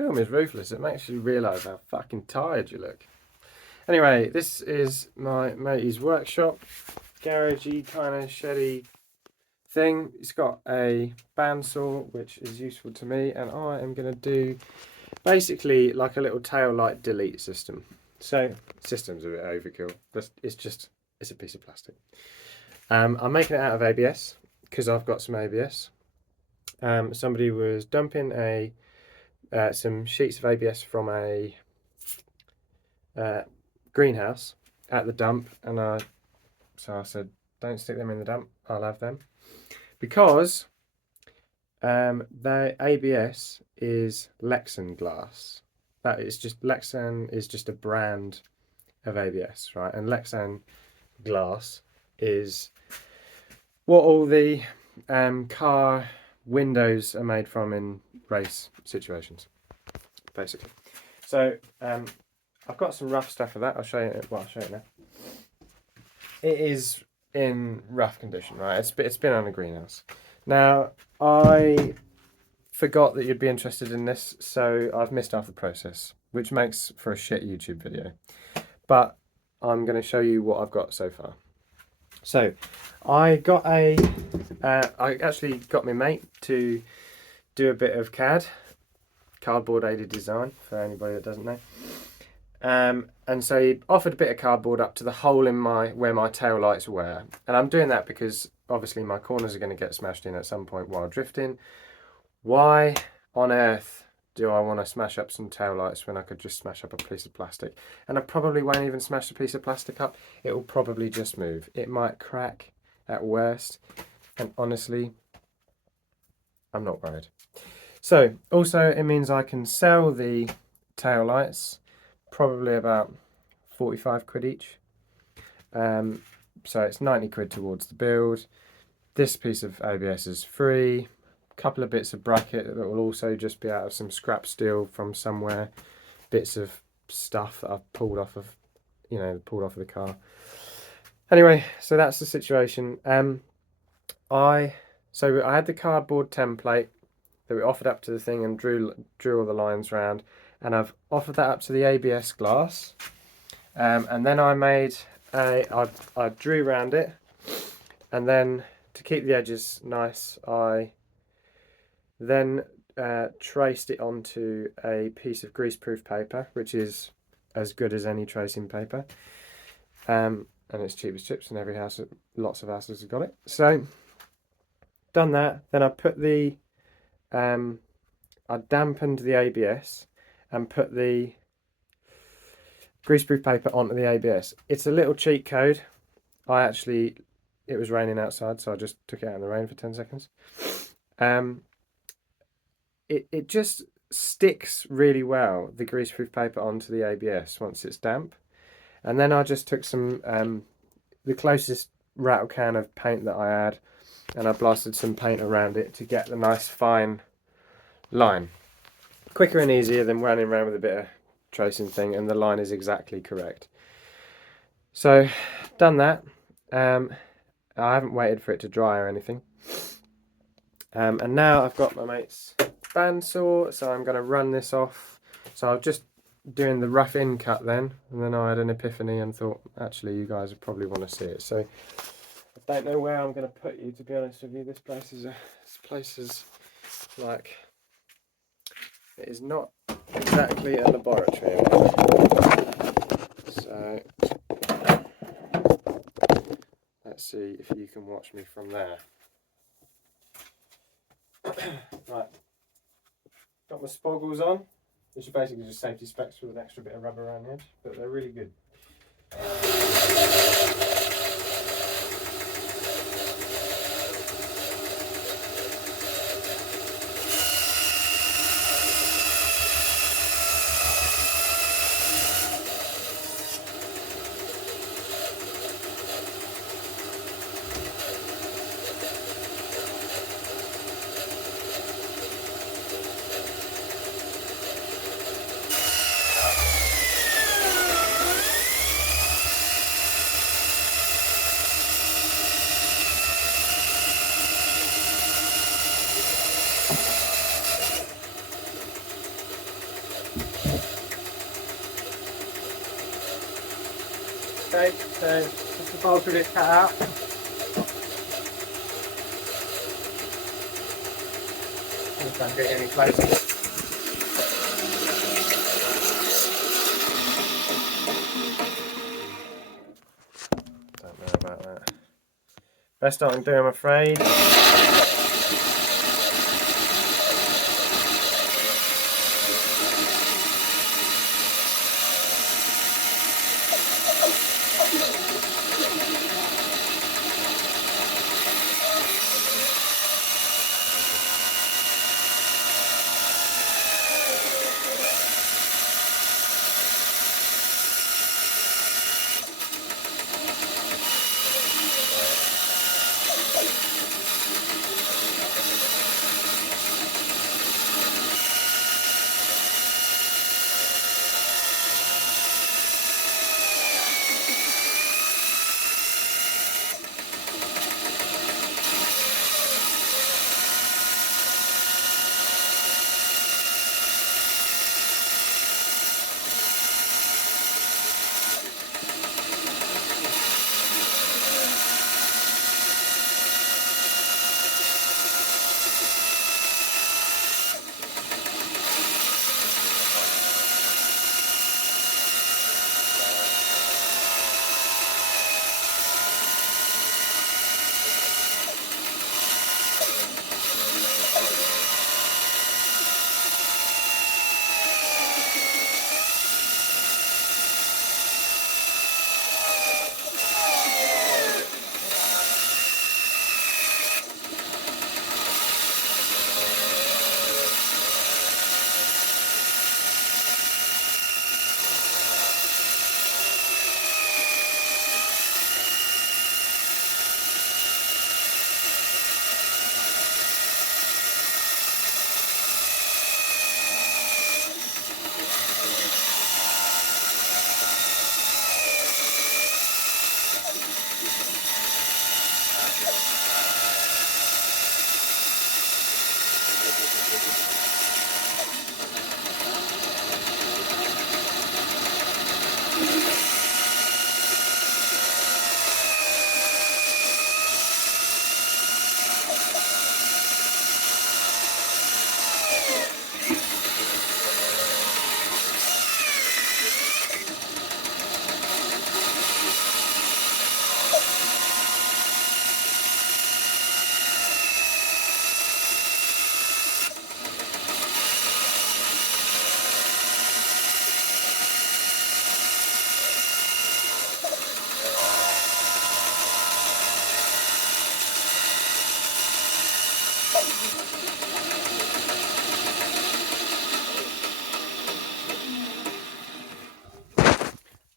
Film is ruthless. It makes you realise how fucking tired you look. Anyway, this is my matey's workshop. Garagey kind of sheddy thing. It's got a bandsaw, which is useful to me, and I am going to do basically like a little tail light delete system. So, system's a bit overkill, but it's a piece of plastic. I'm making it out of ABS because I've got some ABS. Somebody was dumping some sheets of ABS from a greenhouse at the dump, and so I said, don't stick them in the dump, I'll have them. Because the ABS is Lexan glass. Lexan is just a brand of ABS, right? And Lexan glass is what all the car windows are made from in race situations, basically. So I've got some rough stuff of that. I'll show you. Well, I'll show you now. It is in rough condition, right? It's been on a greenhouse. Now, I forgot that you'd be interested in this, so I've missed half the process, which makes for a shit YouTube video. But I'm going to show you what I've got so far. So, I actually got my mate to do a bit of CAD, cardboard aided design, for anybody that doesn't know. And so he offered a bit of cardboard up to the hole in where my tail lights were. And I'm doing that because obviously my corners are going to get smashed in at some point while drifting. Why on earth do I want to smash up some tail lights when I could just smash up a piece of plastic? And I probably won't even smash the piece of plastic up. It will probably just move. It might crack at worst. And honestly, I'm not worried. So also it means I can sell the tail lights, probably about 45 quid each. So it's 90 quid towards the build. This piece of ABS is free. A couple of bits of bracket that will also just be out of some scrap steel from somewhere. Bits of stuff that I've pulled off of the car. Anyway, so that's the situation. I had the cardboard template that we offered up to the thing and drew all the lines around, and I've offered that up to the ABS glass, and then I drew around it, and then to keep the edges nice, I then traced it onto a piece of greaseproof paper, which is as good as any tracing paper, and it's cheap as chips, and lots of houses have got it. So done that, then I put I dampened the ABS and put the greaseproof paper onto the ABS. It's a little cheat code. It was raining outside, so I just took it out in the rain for 10 seconds. It just sticks really well, the greaseproof paper onto the ABS once it's damp. And then I just took some, the closest rattle can of paint that I had, and I blasted some paint around it to get the nice fine line. Quicker and easier than running around with a bit of tracing thing, and the line is exactly correct. So, done that. I haven't waited for it to dry or anything. And now I've got my mate's bandsaw, so I'm going to run this off. So I'm just doing the rough in cut then, and then I had an epiphany and thought, actually, you guys would probably want to see it. So I don't know where I'm going to put you, to be honest with you. This place is like, it is not exactly a laboratory. So let's see if you can watch me from there. Right, got my spoggles on, which are basically just safety specs with an extra bit of rubber around the edge, but they're really good. Okay, so that's the bulk of it cut out. Don't get any closer. Don't know about that. Best I can do, I'm afraid.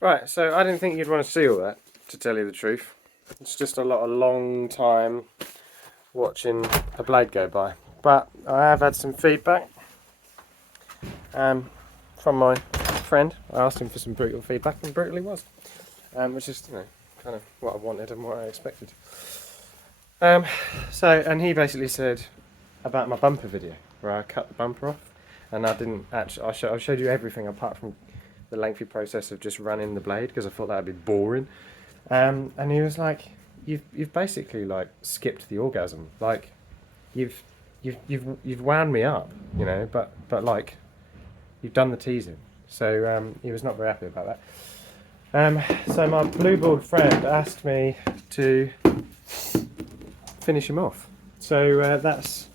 Right, so I didn't think you'd want to see all that, to tell you the truth. It's just a long time watching a blade go by. But I have had some feedback from my friend. I asked him for some brutal feedback, and brutal he was. Which is, kind of what I wanted and what I expected. And he basically said about my bumper video, where I cut the bumper off, and I didn't actually. I showed you everything apart from the lengthy process of just running the blade, because I thought that would be boring. And he was like, "You've basically like skipped the orgasm. Like, you've wound me up, but like, you've done the teasing." So he was not very happy about that. So my blueboard friend asked me to finish him off. So that's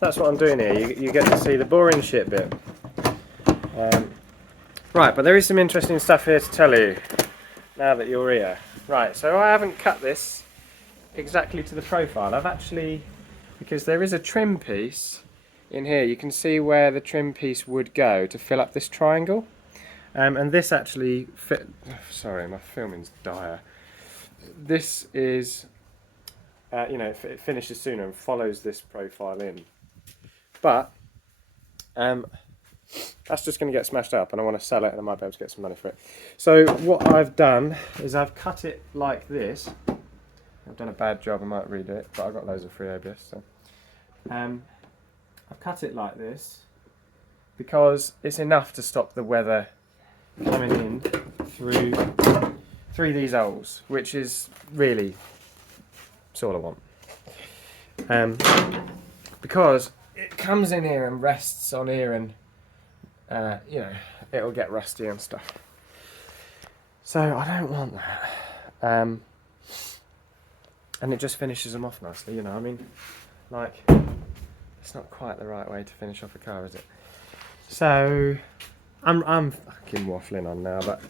what I'm doing here. You get to see the boring shit bit. Right, but there is some interesting stuff here to tell you now that you're here. Right, so I haven't cut this exactly to the profile. I've actually, because there is a trim piece in here, you can see where the trim piece would go to fill up this triangle. And this actually fit. Sorry, my filming's dire. This is, it finishes sooner and follows this profile in. But that's just going to get smashed up, and I want to sell it, and I might be able to get some money for it. So what I've done is I've cut it like this. I've done a bad job, I might redo it, but I've got loads of free ABS. So I've cut it like this because it's enough to stop the weather coming in through through these holes, which is really all I want. Because it comes in here and rests on here, and you know, it'll get rusty and stuff. So I don't want that. And it just finishes them off nicely, you know. I mean, like, it's not quite the right way to finish off a car, is it? So I'm fucking waffling on now, but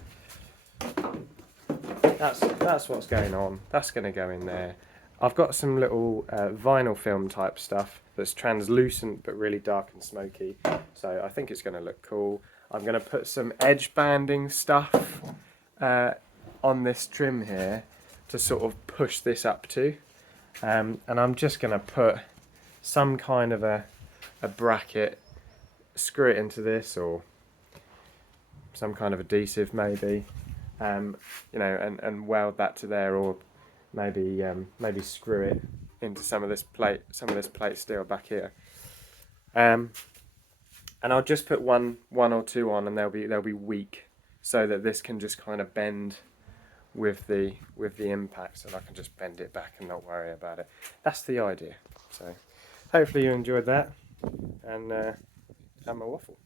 that's what's going on. That's going to go in there. I've got some little vinyl film type stuff that's translucent but really dark and smoky, so I think it's going to look cool. I'm going to put some edge banding stuff on this trim here to sort of push this up to, and I'm just going to put some kind of a bracket, screw it into this, or some kind of adhesive maybe, you know, and weld that to there, or maybe screw it into some of this plate steel back here. And I'll just put one or two on, and they'll be weak, so that this can just kind of bend with the impact, and I can just bend it back and not worry about it. That's the idea. So hopefully you enjoyed that, and have my waffle.